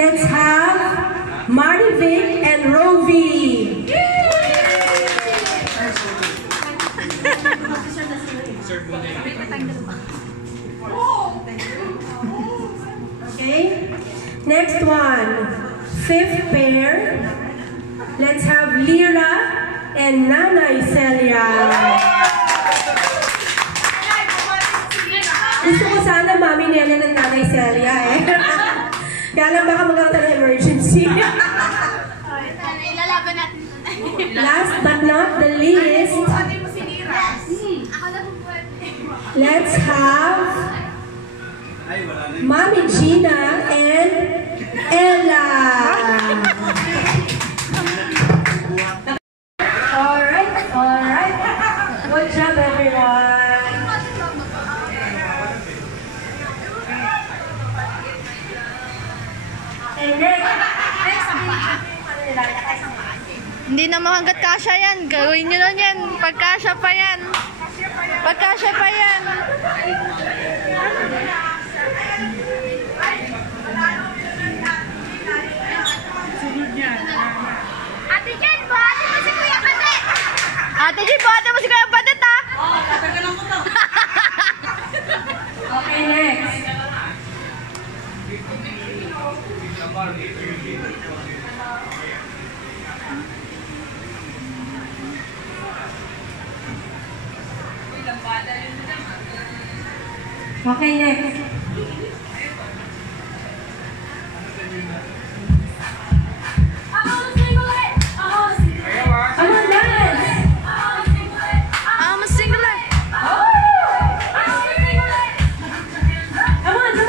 let's have Marivic and Rovi. Okay, next one, fifth pair. Let's have Lira and Nanay Celia. Gusto ko sana Mami Nene ng Nanay Celia eh. Kaya lang baka magkaroon ng emergency. Ilalaban natin. Last but not the least, let's have Mami Gina and Ella. Alright. Good job, everyone. And next, Hindi naman hanggat kasya yan. Gawin nyo lang yan. Pagkasya pa yan. Pagkasya pa yan. Ate Jen, buhati mo si Kuya Padet! Ate Jen, buhati mo si Kuya Padet, ha? Oo, tatagalan ko to. okay, next. Okay, next. Come on, dance! I'm a single. Come on!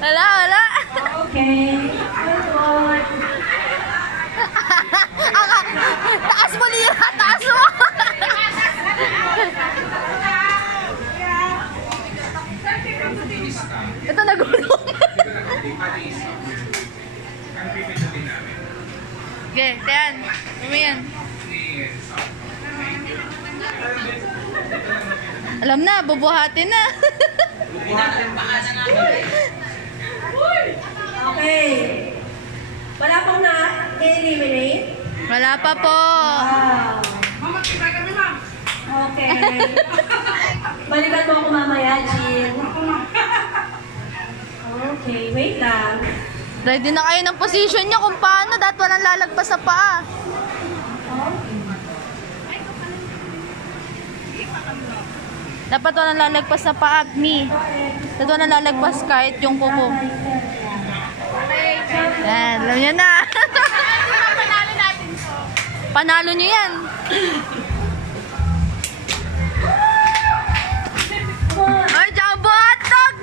Wala. Okay. Taas mo, Lira. Taas mo. Ito nagulong. Okay, tiyan. Umiyan. Alam na, bubuhatin na. Okay. Wala pong na-eliminate? Wala pa po. Wow. Okay. Balikan mo ako mamaya, Jill. Okay, wait lang. Ready na kayo ng position nyo kung paano. Dapat walang lalagpas sa paa. Dapat walang lalagpas sa paa, me. Dapat walang lalagpas kahit yung kuko. Yan, alam nyo na. Panalo natin to. Panalo nyo yan. Ay, jumbo hotdog!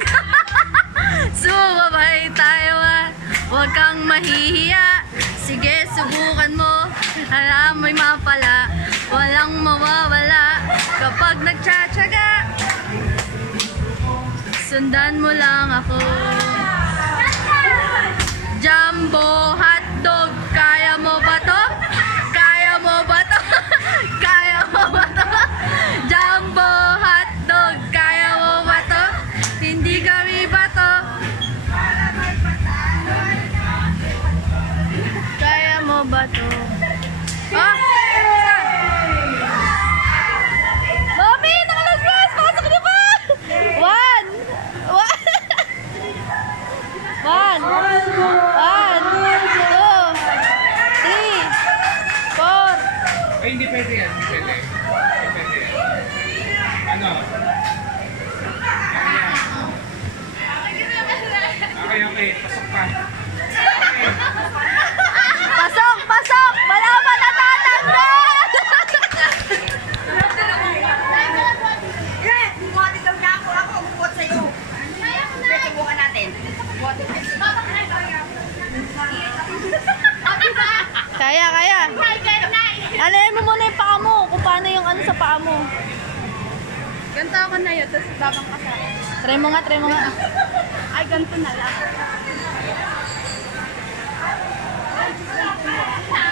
Sumabay tayo ah. Huwag kang mahihiya. Sige, subukan mo. Alam mo'y mapala. Walang mawawala. Kapag nagtsatsaga, sundan mo lang ako. Jumbo hotdog, kaya mo ba to? Kaya mo ba to? Kaya mo ba to? Jumbo hotdog, kaya mo ba to? Hindi kami ba to? Kaya mo ba to? Ah! Mami, nakalaslas! Pasok niyo pa! One! Two, three, four. Ay, hindi pwede yan. Hindi pwede. Hindi pwede yan. Ano? Okay. Pasok pa. Pasok! Wala pa natatanggal! Buhati daw na ako. Ako, buhat sa'yo. Subukan natin. Kaya. Alayin mo muna yung paa mo. Kung paano yung ano sa paa mo. ako na yun, tapos babang ka sa akin. Try mo nga, try mo nga. Ay, ganito na lang.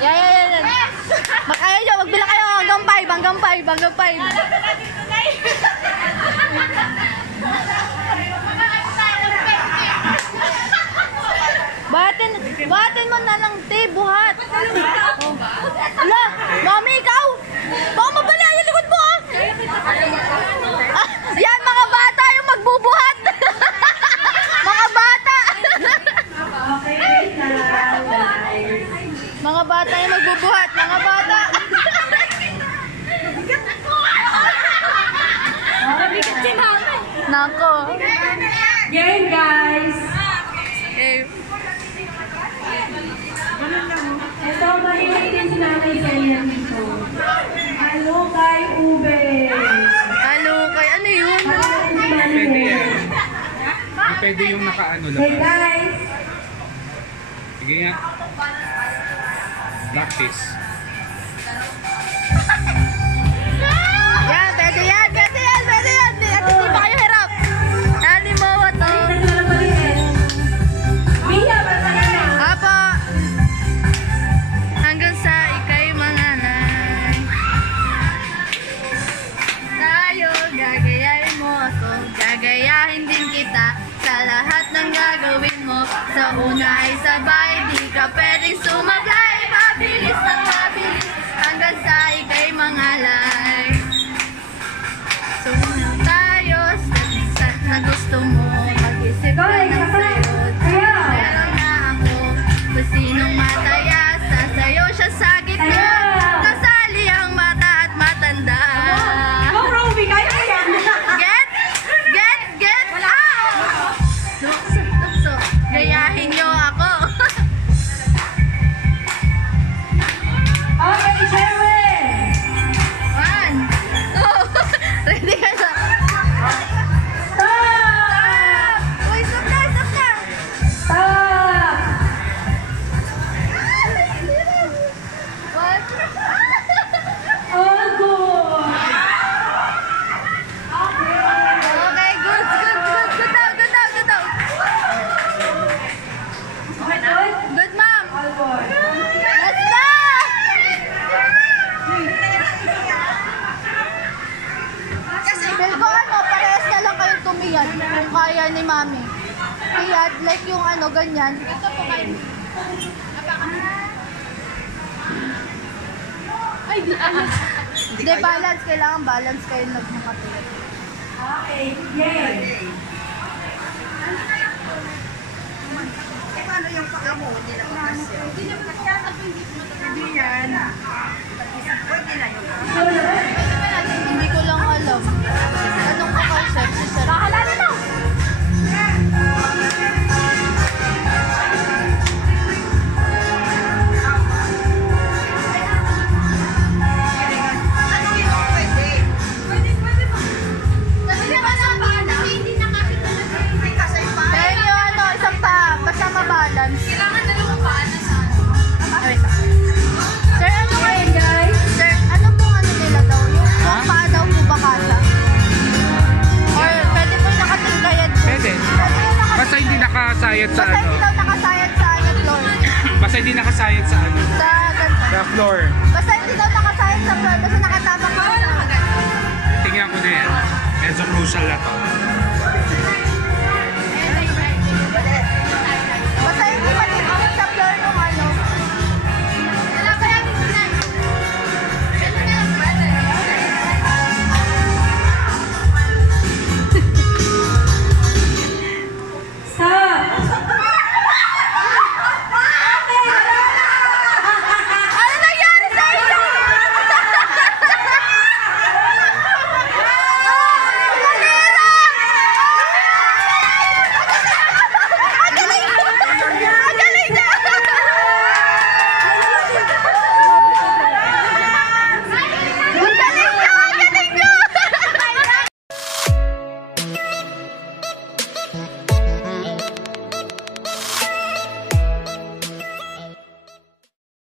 Yeah. Makaya nyo, magbilang kayo hanggang 5. Batin mo na lang, te, buhat. Ala, mami, ikaw! Baka mabala yung likod mo, ah! Yan, mga bata yung magbubuhat! Mga bata! Mga bata yung magbubuhat, mga bata! Nako. Game, guys! Okay. Ito, mahilig din si Nanay Celia dito. Hello kay Ube. Halo kay ano yun? Pwede yan. Pwede yung nakaano lang. Hey guys! Sige nga. Practice. Yan, pwede yan. At hindi pa kayo hirap. Ani mo ba to? Mia, ba tayo na? Apa. Hanggang sa ikay manganay. Tayo, gagayahin mo ako. Gagayahin din kita sa lahat ng gagawin mo. Sa una ay sabay, di ka pwedeng sumablay. Mabilis ng mabilis hanggang sa ikay mangalay. Sumunod tayo na gusto mo. Mag-isip ka ng sayo. Meron na ako kung sinong mataya. Sasayaw siya sa gitna. Kasali ang mata at matanda. Go, Roby! Kaya mo yan! Get! Tukso. Gayahin niyo ako. Okay, Sherwin! 1, 2, ready ka na? Stop! Uy, stop na! Stop! What? All good! Okay, good daw. Okay, good? Good, ma'am. All good. Let's go! Feel ko ano, parehas na lang kayong tumiyad kung kaya ni mami. Tiyad, like yung ano, ganyan. Ito po kayo. Ay, di balance. Hindi, balance. Kailangan balance kayo nagmakatiyad. Okay, yay! Eh, paano yung paka mo? Hindi na makasya. Hindi yan. Pwede na yung Hindi ko lang alam. Anong ka-concept si Sir? Kahalala na! ano yung pwede? Hindi kasi pa. Pero yung ano, isang pa, basta mabalance. Wait. Sir, ano Okay, guys! Sir, ano pong ano nila daw? Yung paa daw po ba kasa? Or pwede po yung nakatingkayad po? Pwede. Basta hindi nakasayad sa Basta ano. hindi daw nakasayad sa ano floor. Basta hindi nakasayad sa ano. Sa ganito. Sa floor. Basta hindi daw nakasayad sa floor. Basta nakatabak ko sa Tingnan ko na yan. Medyo crucial na to.